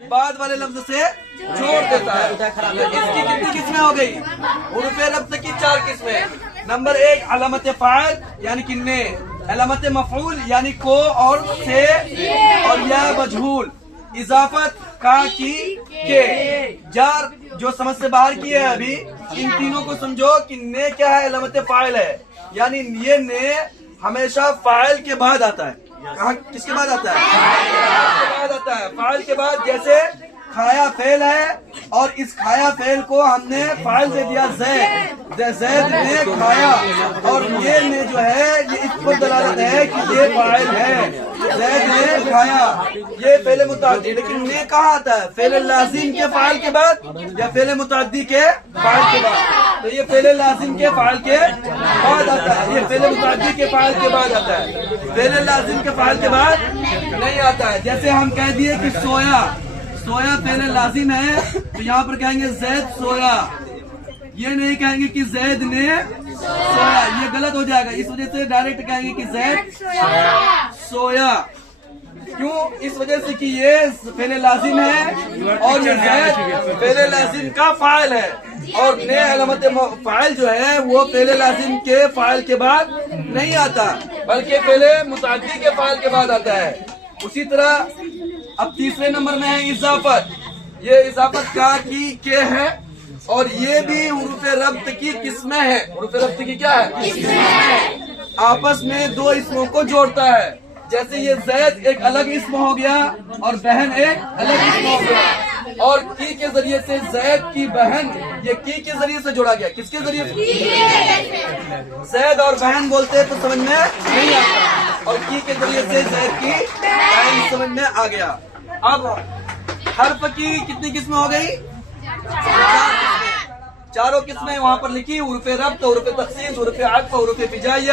بعد والے لفظ سے جوڑ دیتا ہے. اس کی کتنی قسمیں ہو گئی؟ حروف ربط کی 4 قسمیں. نمبر 1 علامت فاعل یعنی کہ نے، علامت مفعول یعنی کو اور سے اور یا مجہول، اضافت کا کی کے، جار جو سمجھ سے باہر کی ہے ابھی. ان تینوں کو سمجھو کہ نے کیا ہے؟ علامت فاعل ہے، یعنی یہ نے ہمیشہ فاعل کے بعد آتا ہے. کہاں کس کے بعد آتا ہے؟ بعد آتا ہے. فاعل کے بعد جیسے کھایا فعل ہے اور اس کھایا فعل کو ہم نے فاعل دے دیا زید، زید نے کھایا، اور یہ نے جو ہے یہ اس پر دلالت ہے کہ یہ فاعل ہے. زید نے کھایا یہ فعل متعدی، لیکن نے کہاں آتا ہے؟ فعل لازم کے فاعل کے بعد یا فعل متعدی کے فاعل کے بعد؟ تو یہ فعل لازم کے فاعل کے بعد آتا ہے، یہ فعل متعدی کے فاعل کے بعد آتا ہے. فعل لازم کے فاعل کے بعد نہیں آتا ہے. جیسے ہم کہہ دیے کہ سویا، سویا فعل لازم ہے تو یہاں پر کہیں گے زید سویا، یہ نہیں کہیں گے کہ زید نے سویا، یہ غلط ہو جائے گا. اس وجہ سے ڈائریکٹ کہیں گے کہ زید سویا. کیوں؟ اس وجہ سے کہ یہ فعل لازم ہے اور یہ زید فعل لازم کا فاعل ہے، اور نے علامت فاعل جو ہے وہ فعل لازم کے فاعل کے بعد نہیں آتا بلکہ فعل متعدی کے فاعل کے بعد آتا ہے. اسی طرح اب تیسرے نمبر میں ہے اضافت. یہ اضافت کا کی کے ہے اور یہ بھی حروف ربط کی قسمیں ہے. حروف ربط کی کیا ہے؟ آپس میں دو اسموں کو جوڑتا ہے. جیسے یہ زید ایک الگ اسم ہو گیا اور بہن ایک الگ اسم ہو گیا، اور کی کے ذریعے سے زید کی بہن یہ کی کے ذریعے سے جوڑا گیا. کس کے ذریعے سے؟ زید اور بہن بولتے تو سمجھ میں نہیں آتا، اور کی کے ذریعے سے زید کی بہن سمجھ میں آ گیا. اب حرف کی کتنی قسمیں ہو گئی؟ 4 قسمیں وہاں پر لکھی، حروف ربط، حروف تخصیص، حروف عطف، حروف ہجائیہ.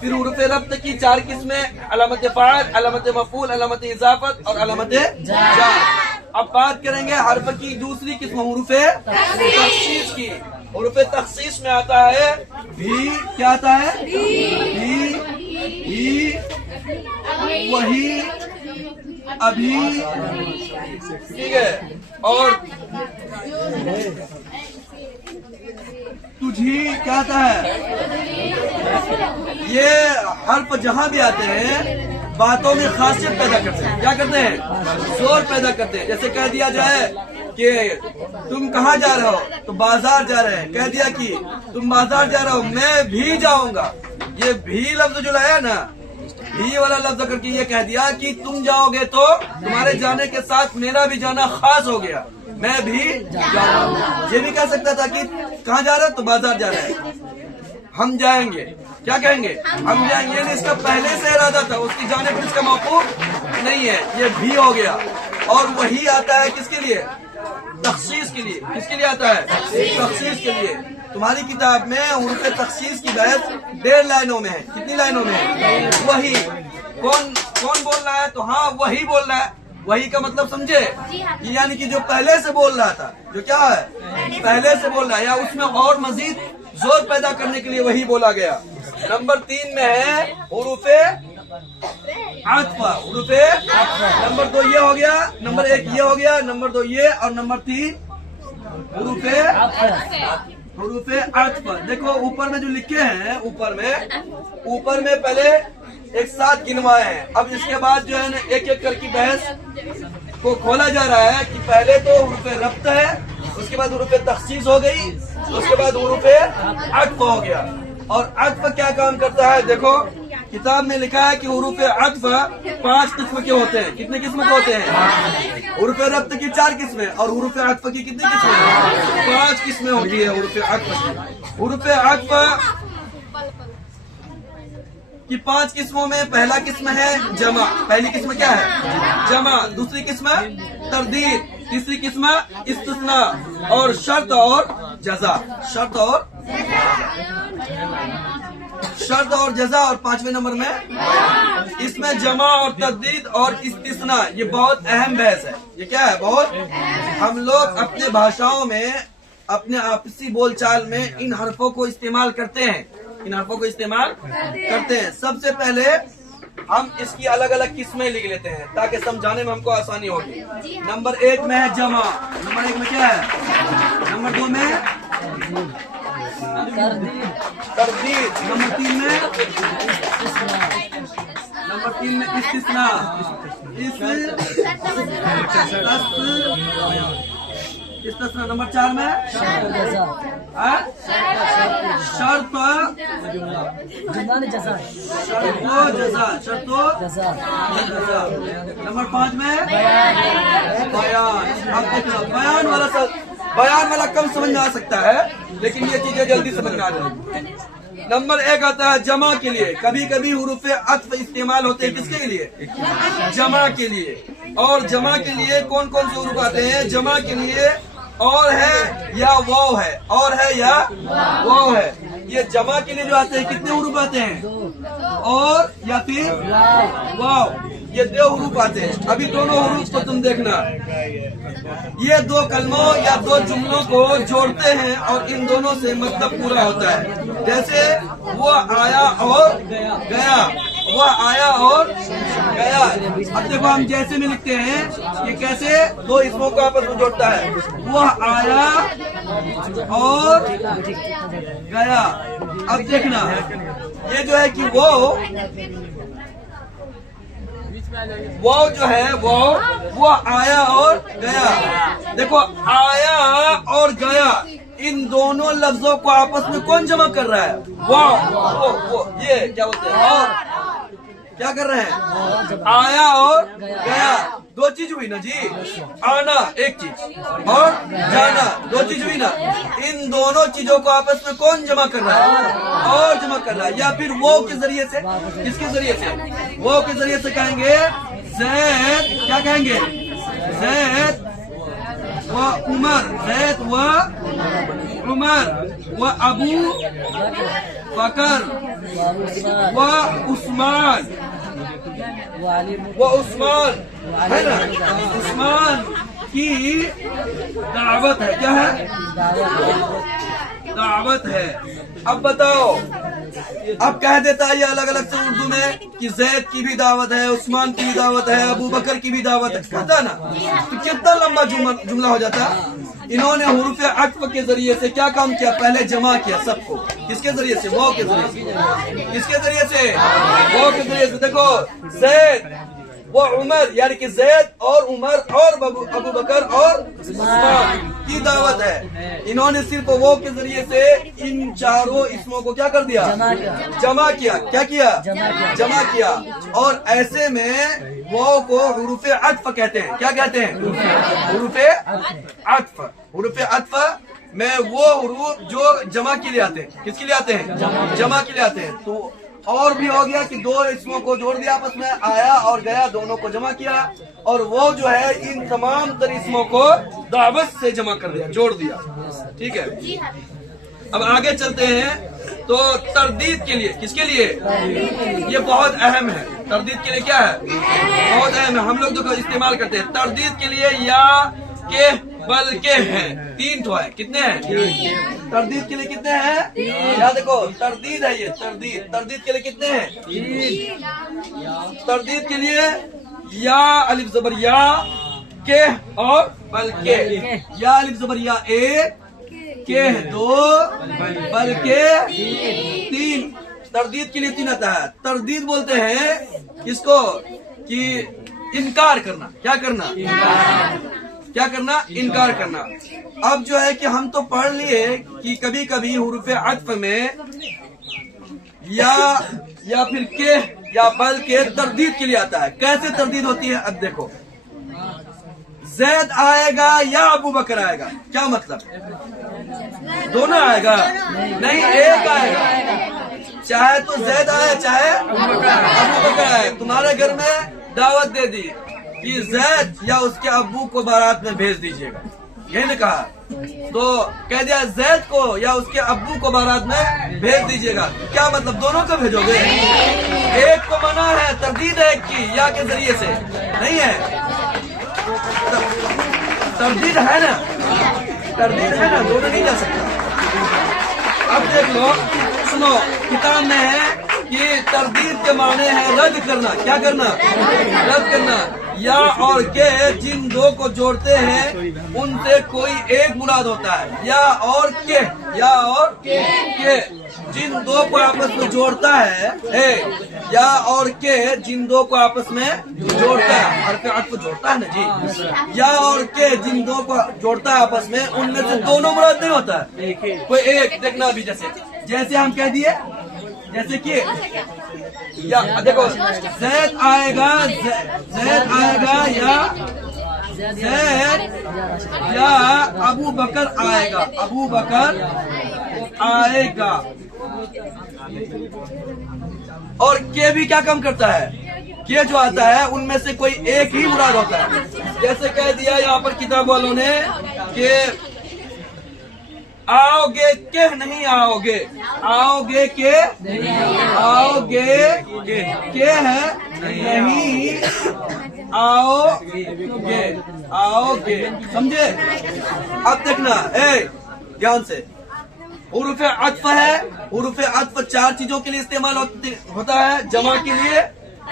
پھر حروف ربط کی 4 قسمیں، علامت فاعل، علامت مفعول، علامت اضافت اور علامت جار. اب بات کریں گے حرف کی دوسری قسم حروف تخصیص کی. حروف تخصیص میں آتا ہے بھی، کیا آتا ہے؟ بھی، ہی، وہی، ابھی، ٹھیک ہے، اور تجھی، کیا آتا ہے؟ یہ حرف جہاں بھی آتے ہیں باتوں میں خاصیت پیدا کرتے ہیں. کیا کرتے ہیں؟ زور پیدا کرتے ہیں. جیسے کہہ دیا جائے کہ تم کہاں جا رہے ہو تو بازار جا رہے ہیں. کہہ دیا کہ تم بازار جا رہے ہو، میں بھی جاؤں گا. یہ بھی لفظ جو لایا نا، بھی والا لفظ کر کے یہ کہہ دیا کہ تم جاؤ گے تو تمہارے جانے کے ساتھ میرا بھی جانا خاص ہو گیا، میں بھی جاؤں گا. یہ بھی کہہ سکتا تھا کہ کہاں جا رہا ہے تو بازار جا رہا ہے، ہم جائیں گے. کیا کہیں گے؟ ہم جائیں گے. اس کا پہلے سے ارادہ تھا، اس کی جانے پر اس کا موقوف نہیں ہے. یہ بھی ہو گیا. اور وہی آتا ہے کس کے لیے؟ تخصیص کے لیے. کس کے لیے آتا ہے؟ تخصیص کے لیے. تمہاری کتاب میں حروف تخصیص کی بحث 1.5 لائنوں میں ہے. کتنی لائنوں میں ہے؟ وہی. کون بول رہا ہے؟ تو ہاں وہی بول رہا ہے. وہی کا مطلب سمجھے؟ یعنی کہ جو پہلے سے بول رہا تھا، جو کیا ہے پہلے سے بول رہا ہے، یا اس میں اور مزید زور پیدا کرنے کے لیے وہی بولا گیا. نمبر 3 میں ہے حروف عطف. حروف نمبر 2 یہ ہو گیا، نمبر 1 یہ ہو گیا، نمبر 2 یہ، اور نمبر 3 حروف عطف. دیکھو اوپر میں جو لکھے ہیں، اوپر میں پہلے ایک ساتھ گنوائے ہیں. اب اس کے بعد جو ہے نا ایک ایک کر کی بحث کو کھولا جا رہا ہے کہ پہلے تو حروف ربط ہے، اس کے بعد حروف تخصیص ہو گئی، اس کے بعد حروف عطف ہو گیا. اور عطف کیا کام کرتا ہے؟ دیکھو کتاب میں لکھا ہے کہ حروف عطف 5 قسم کے ہوتے ہیں. کتنے قسم کے ہوتے ہیں؟ حروف ربط کی 4 قسمیں اور حروف عطف کی کتنی قسمیں؟ 5 قسمیں ہوتی ہے حروف عطف کی. حروف عطف کی 5 قسموں میں پہلا قسم ہے جمع. پہلی قسم کیا ہے؟ جمع. دوسری قسم تردید. تیسری قسم استثناء. اور شرط اور جزا. شرط اور جزا. اور 5ویں نمبر میں اس میں جمع اور تردید اور استثناء. یہ بہت اہم بحث ہے. یہ کیا ہے؟ بہت. ہم لوگ اپنے بھاشاؤں میں، اپنے آپسی بول چال میں ان حرفوں کو استعمال کرتے ہیں. سب سے پہلے ہم اس کی الگ الگ قسمیں لکھ لیتے ہیں تاکہ سمجھانے میں ہم کو آسانی ہوگی. نمبر 1 میں ہے جمع. نمبر 1 میں کیا ہے؟ نمبر 2 میں تردید. نمبر 3 میں استثناء. استثناء. نمبر 4 میں شرط و جزا. نمبر 5 میں بیان. اب دیکھو بیان والا کم سمجھ میں آ سکتا ہے لیکن یہ چیزیں جلدی سمجھ میں آ جائیں گی. نمبر 1 آتا ہے جمع کے لیے. کبھی کبھی حروف عطف استعمال ہوتے ہیں کس کے لیے؟ جمع کے لیے. اور جمع کے لیے کون کون سے حروف آتے ہیں؟ جمع کے لیے اور ہے یا واو ہے. اور ہے یا واو ہے. یہ جمع کے لیے جو آتے ہیں کتنے حروف آتے ہیں؟ اور یا پھر واو. یہ 2 حروف آتے ہیں. ابھی دونوں حروف کو تم دیکھنا. یہ 2 کلموں یا 2 جملوں کو جوڑتے ہیں اور ان دونوں سے مطلب پورا ہوتا ہے. جیسے وہ آیا اور گیا. وہ آیا اور گیا. اب دیکھو ہم جیسے میں لکھتے ہیں یہ کیسے 2 اسموں کو آپس میں جوڑتا ہے. وہ آیا اور گیا. اب دیکھنا یہ جو ہے کہ وہ جو ہے وہ آیا اور گیا. دیکھو آیا اور گیا ان دونوں لفظوں کو آپس میں کون جمع کر رہا ہے؟ وہ یہ کیا بولتے ہیں؟ اور کیا کر رہے ہیں؟ آیا اور گیا. 2 چیز ہوئی نا جی. آنا ایک چیز اور جانا 2 چیز ہوئی نا. ان دونوں چیزوں کو آپس میں کون جمع کر رہا ہے؟ اور جمع کر رہا ہے. یا پھر وہ کے ذریعے سے. کس کے ذریعے سے؟ وہ کے ذریعے سے کہیں گے زید. کیا کہیں گے؟ زید و عمر. زید و عمر و ابو بکر و عثمان. وہ عثمان ہے نا. عثمان کی دعوت ہے. کیا ہے؟ دعوت ہے. اب بتاؤ. اب کہہ دیتا ہے یہ الگ الگ سے اردو میں کہ زید کی بھی دعوت ہے, عثمان کی بھی دعوت ہے, ابو بکر کی بھی دعوت ہے. کہتا نا تو کتنا لمبا جملہ ہو جاتا. انہوں نے حروف عطف کے ذریعے سے کیا کام کیا؟ پہلے جمع کیا سب کو. کس کے ذریعے سے؟ واو کے ذریعے سے. کس کے ذریعے سے؟ واو کے ذریعے سے. دیکھو زید وہ عمر یعنی کہ زید اور عمر اور ابو بکر اور عثمان کی دعوت ہے. انہوں نے صرف وہ کے ذریعے سے ان چاروں اسموں کو کیا کر دیا؟ جمع کیا. کیا کیا؟ جمع کیا. اور ایسے میں وہ کو حروف عطف کہتے ہیں. کیا کہتے ہیں؟ حروف عطف. حروف عطف میں وہ حروف جو جمع کے لیے آتے ہیں. کس کے لیے آتے ہیں؟ جمع کے لیے آتے ہیں. تو اور بھی ہو گیا کہ 2 اسموں کو جوڑ دیا آپس میں, آیا اور گیا دونوں کو جمع کیا, اور وہ جو ہے ان تمام تر اسموں کو دعوت سے جمع کر دیا, جوڑ دیا. ٹھیک ہے. اب آگے چلتے ہیں. تو تردید کے لیے کس کے لیے؟ یہ بہت اہم ہے. تردید کے لیے کیا ہے؟ بہت اہم ہے. ہم لوگ جو استعمال کرتے ہیں تردید کے لیے یا کہ بلکہ ہیں. 3 تو ہے. کتنے ہیں؟ تردید کے لیے کتنے ہیں؟ یا دیکھو تردید ہے یہ. تردید کے لیے کتنے ہیں؟ 3. تردید کے لیے یا الف زبر یا کہ اور بلکہ. یا الف زبر یا 1 کہ 2 بلکہ 3. تردید کے لیے 3 آتا ہے. تردید بولتے ہیں کس کو؟ کہ انکار کرنا. کیا کرنا؟ کیا کرنا؟ انکار کرنا. اب جو ہے کہ ہم تو پڑھ لیے کہ کبھی کبھی حروف عطف میں یا پھر کہ یا بلکہ تردید کے لیے آتا ہے. کیسے تردید ہوتی ہے؟ اب دیکھو زید آئے گا یا ابو بکر آئے گا. کیا مطلب؟ دونوں آئے گا؟ نہیں, ایک آئے گا. چاہے تو زید آئے چاہے ابو بکر آئے. تمہارے گھر میں دعوت دے دی کہ زید یا اس کے ابو کو بارات میں بھیج دیجیے گا. یہی نے کہا. تو کہہ دیا زید کو یا اس کے ابو کو بارات میں بھیج دیجیے گا. کیا مطلب؟ دونوں کو بھیجو گے؟ ایک کو منع ہے. تردید ہے ایک کی یا کے ذریعے سے نہیں ہے. تردید ہے نا. تردید ہے نا. دونوں نہیں جا سکتا. اب دیکھ لو, سنو. کتاب میں ہے کہ تردید کے معنی ہے رد کرنا. کیا کرنا؟ رد کرنا. یا اور کے جن دو کو جوڑتے ہیں ان سے کوئی ایک مراد ہوتا ہے. یا اور کے جن دو کو آپس میں جوڑتا ہے. یا اور کے جن دو کو آپس میں جوڑتا ہے. حرف عطف جوڑتا ہے نا جی. یا اور کے جن دو کو جوڑتا ہے آپس میں ان میں سے دونوں مراد نہیں ہوتا ہے, کوئی ایک. دیکھنا ابھی جیسے ہم کہہ دیے, جیسے کہ یا دیکھو زید آئے گا یا ابو بکر آئے گا. اور کے بھی کیا کام کرتا ہے؟ کے جو آتا ہے ان میں سے کوئی ایک ہی مراد ہوتا ہے. جیسے کہہ دیا یہاں پر کتاب والوں نے کہ آؤ گے کہ نہیں آؤ گے. آؤ گے کہ آؤ گے کہ ہے نہیں آؤ گے. سمجھے؟ اب دیکھنا دھیان سے, حروف عطف ہے. حروف عطف 4 چیزوں کے لیے استعمال ہوتا ہے. جمع کے لیے,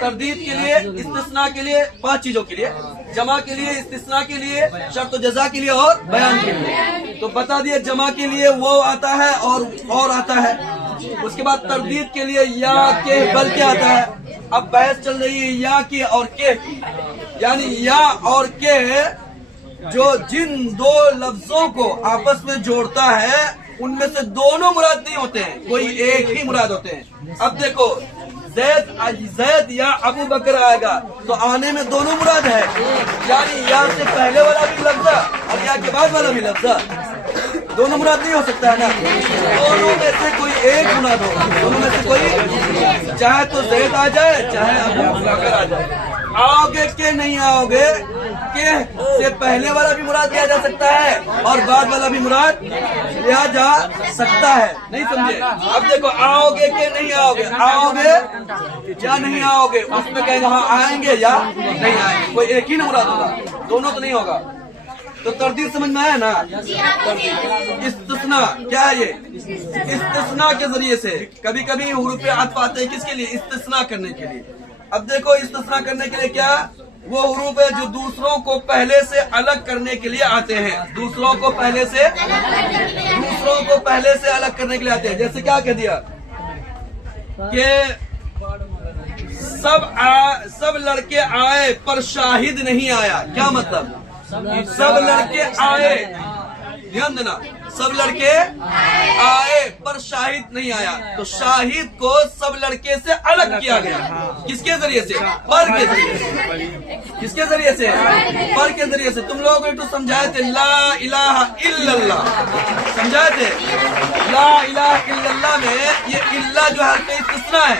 تردید کے لیے, استثناء کے لیے. 5 چیزوں کے لیے, جمع کے لیے, استثناء کے لیے, شرط و جزا کے لیے اور بیان کے لیے. تو بتا دیے جمع کے لیے وہ آتا ہے اور آتا ہے. اس کے بعد تردید کے لیے یا کے بل کے آتا ہے. اب بحث چل رہی ہے یا کی اور کے, یعنی یا اور کے جو جن دو لفظوں کو آپس میں جوڑتا ہے ان میں سے دونوں مراد نہیں ہوتے ہیں, کوئی ایک ہی مراد ہوتے ہیں. اب دیکھو زید یا ابو بکر آئے گا تو آنے میں دونوں مراد ہے, یعنی یا سے پہلے والا بھی لفظ اور یا کے بعد والا بھی لفظ. دونوں مراد نہیں ہو سکتا ہے نا. دونوں میں سے کوئی ایک مراد ہو, دونوں میں سے کوئی, چاہے تو زید آ جائے چاہے ابو بکر آ جائے. آؤ گے کہ نہیں آؤ گے, کہ سے پہلے والا بھی مراد لیا جا سکتا ہے اور بعد والا بھی مراد لیا جا سکتا ہے. نہیں سمجھے؟ اب دیکھو آؤ گے کہ نہیں آؤ گے, آؤ گے یا نہیں آؤ گے, اس میں کہیں گے ہاں آئیں گے یا نہیں آئیں گے. کوئی ایک ہی نہ مراد ہوگا, دونوں تو نہیں ہوگا. تو تردید سمجھ میں آیا نا. استثناء کیا ہے؟ یہ استثناء کے ذریعے سے کبھی کبھی حروف عطف آتے ہیں. کس کے لیے؟ استثناء کرنے کے لیے. اب دیکھو استثناء کرنے کے لیے کیا, وہ حروف ہے جو دوسروں کو پہلے سے الگ کرنے کے لیے آتے ہیں. دوسروں کو پہلے سے الگ کرنے کے لیے آتے ہیں. جیسے کیا کہہ دیا کہ سب لڑکے آئے پر شاہد نہیں آیا. کیا مطلب؟ سب لڑکے آئے, دھیان دینا, سب لڑکے آئے پر شاہد نہیں آیا. تو شاہد کو سب لڑکے سے الگ کیا گیا. کس کے ذریعے سے؟ پر کے ذریعے سے. کس کے ذریعے سے؟ پر کے ذریعے سے. تم لوگوں کو سمجھائے تھے لا الہ الا اللہ, سمجھائے تھے لا الہ الا اللہ میں یہ اللہ جو حرف استثناء ہے.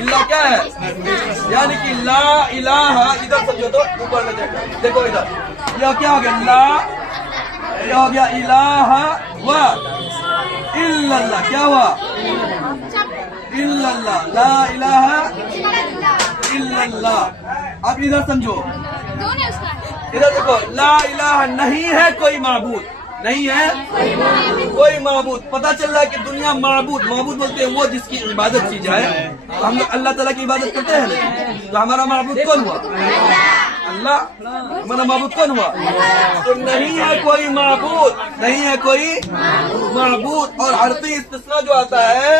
اللہ کیا ہے؟ یعنی کہ لا الہ, ادھر سمجھو تو اوپر میں دیکھو ادھر, یہ کیا ہو گیا؟ لا, یہ ہو گیا الہ و الا اللہ. کیا ہوا؟ الا اللہ, لا الہ الا اللہ. اب ادھر سمجھو, ادھر دیکھو, لا الہ نہیں ہے کوئی معبود, نہیں ہے کوئی معبود. پتا چل رہا ہے کہ دنیا معبود بولتے ہیں وہ جس کی عبادت کی جائے. تو ہم لوگ اللہ تعالیٰ کی عبادت کرتے ہیں, تو ہمارا معبود کون ہوا؟ اللہ. ہمارا معبود کون ہوا؟ تو نہیں ہے کوئی معبود, نہیں ہے کوئی معبود. اور حرف استثناء جو آتا ہے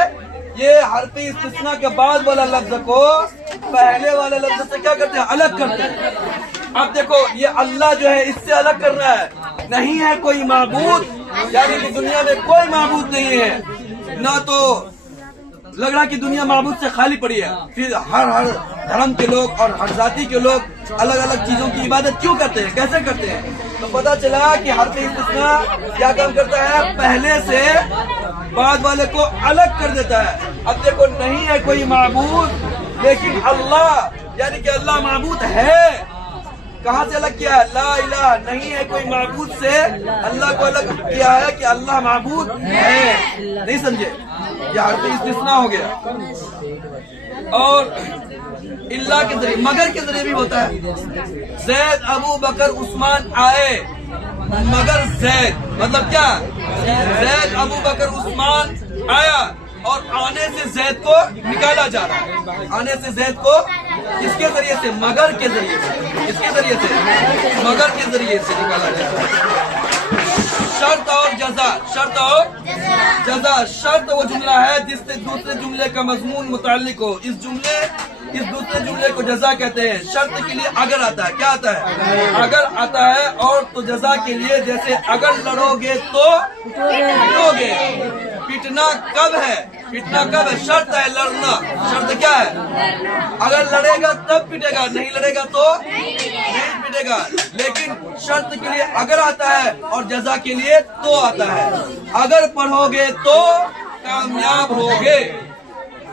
یہ حرف استثناء کے بعد والا لفظ کو پہلے والے لفظ سے کیا کرتے ہیں؟ الگ کرتے ہیں. اب دیکھو یہ اللہ جو ہے اس سے الگ کر رہا ہے. نہیں ہے کوئی معبود, یعنی کہ دنیا میں کوئی معبود نہیں ہے. نہ تو لگ رہا کہ دنیا معبود سے خالی پڑی ہے. پھر ہر دھرم کے لوگ اور ہر ذاتی کے لوگ الگ الگ چیزوں کی عبادت کیوں کرتے ہیں, کیسے کرتے ہیں؟ تو پتا چلا کہ حرف استثناء کیا کام کرتا ہے؟ پہلے سے بعد والے کو الگ کر دیتا ہے. اب دیکھو نہیں ہے کوئی معبود لیکن اللہ, یعنی کہ اللہ معبود ہے. کہاں سے الگ کیا ہے؟ لا الہ نہیں ہے کوئی معبود سے اللہ کو الگ کیا ہے کہ اللہ معبود ہے. نہیں سمجھے؟ یہ حرف استثناء ہو گیا. اور اللہ کے ذریعے, مگر کے ذریعے بھی ہوتا ہے. زید ابو بکر عثمان آئے مگر زید, مطلب کیا؟ زید ابو بکر عثمان آیا اور آنے سے زید کو نکالا جا رہا ہے. آنے سے زید کو کس کے ذریعے سے؟ مگر کے ذریعے سے. کس کے ذریعے سے؟ مگر کے ذریعے سے نکالا جا رہا ہے. شرط اور جزا. شرط اور جزا. شرط وہ جملہ ہے جس سے دوسرے جملے کا مضمون متعلق ہو. اس دوسرے جملے کو جزا کہتے ہیں. شرط کے لیے اگر آتا ہے. کیا آتا ہے؟ اگر آتا ہے. اور تو جزا کے لیے جیسے اگر لڑو گے تو پیٹو گے. پیٹنا کب ہے؟ پیٹنا کب ہے؟ شرط ہے لڑنا. شرط کیا ہے؟ اگر لڑے گا تب پیٹے گا, نہیں لڑے گا تو نہیں پیٹے گا. لیکن شرط کے لیے اگر آتا ہے اور جزا کے لیے تو آتا ہے. اگر پڑھو گے تو کامیاب ہوگے.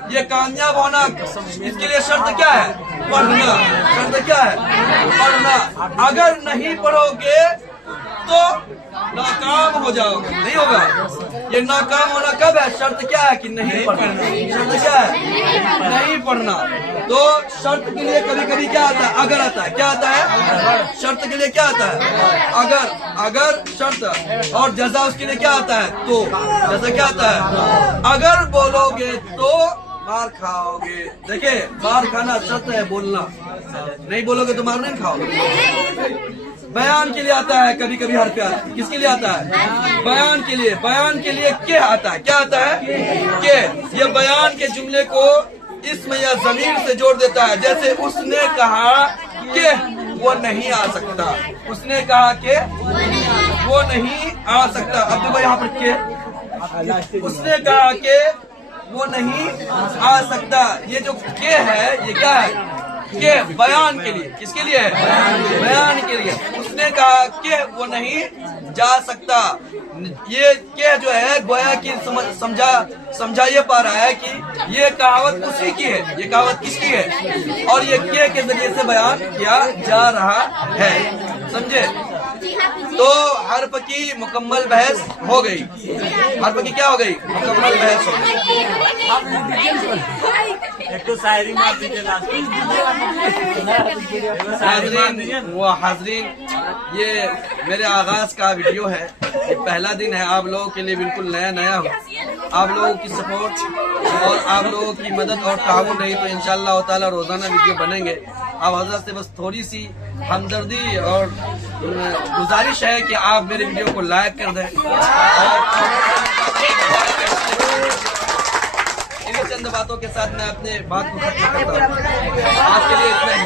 یہ کامیاب ہونا اس کے لیے شرط کیا ہے؟ پڑھنا. شرط کیا ہے؟ پڑھنا. اگر نہیں پڑھو گے تو ناکام ہو جاؤ گے. نہیں ہوگا. یہ ناکام ہونا کب ہے؟ شرط کیا ہے کہ نہیں پڑھنا. شرط کیا ہے؟ نہیں پڑھنا. تو شرط کے لیے کبھی کبھی کیا آتا ہے؟ اگر آتا ہے. کیا آتا ہے؟ شرط کے لیے کیا آتا ہے؟ اگر شرط. اور جزا اس کے لیے کیا آتا ہے؟ تو. جزا کیا آتا ہے؟ اگر بولو گے تو مار کھاؤ گے. دیکھیں مار کھانا شرط ہے بولنا. نہیں بولو گے تو مار نہیں کھاؤ گے. بیان کے لیے آتا ہے کبھی کبھی حرف پیار. کس کے لیے آتا ہے؟ بیان کے لیے. بیان کے لیے کہ آتا ہے. کیا آتا ہے؟ کہ. یہ بیان کے جملے کو اسم یا ضمیر سے جوڑ دیتا ہے. جیسے اس نے کہا کہ وہ نہیں آ سکتا. اس نے کہا کہ وہ نہیں آ سکتا. اب دیکھو یہاں پر کہ اس نے کہا کہ وہ نہیں آ سکتا. یہ جو کہ ہے یہ کیا ہے؟ کہ بیان کے لیے. کس کے لیے ہے؟ بیان کے لیے. اس نے کہا کہ وہ نہیں جا سکتا. یہ کہ جو ہے گویا کی سمجھا یہ پا رہا ہے کہ یہ کہاوت اسی کی ہے. یہ کہاوت کس کی ہے؟ اور یہ کہ کے ذریعے سے بیان کیا جا رہا ہے. سمجھے؟ تو حرف کی مکمل بحث ہو گئی. حرف کی کیا ہو گئی؟ مکمل بحث ہو گئی. حاضرین یہ میرے آغاز کا ویڈیو ہے. یہ پہلا دن ہے. آپ لوگوں کے لیے بالکل نیا ہو. آپ لوگوں کی سپورٹ اور آپ لوگوں کی مدد اور تعاون رہی تو انشاءاللہ تعالی روزانہ ویڈیو بنیں گے. آپ حضرت سے بس تھوڑی سی ہمدردی اور گزارش ہے کہ آپ میرے ویڈیو کو لائک کر دیں. چند باتوں کے ساتھ میں اپنے بات کو ختم کرتا ہوں. آپ کے لیے اتنا ہی.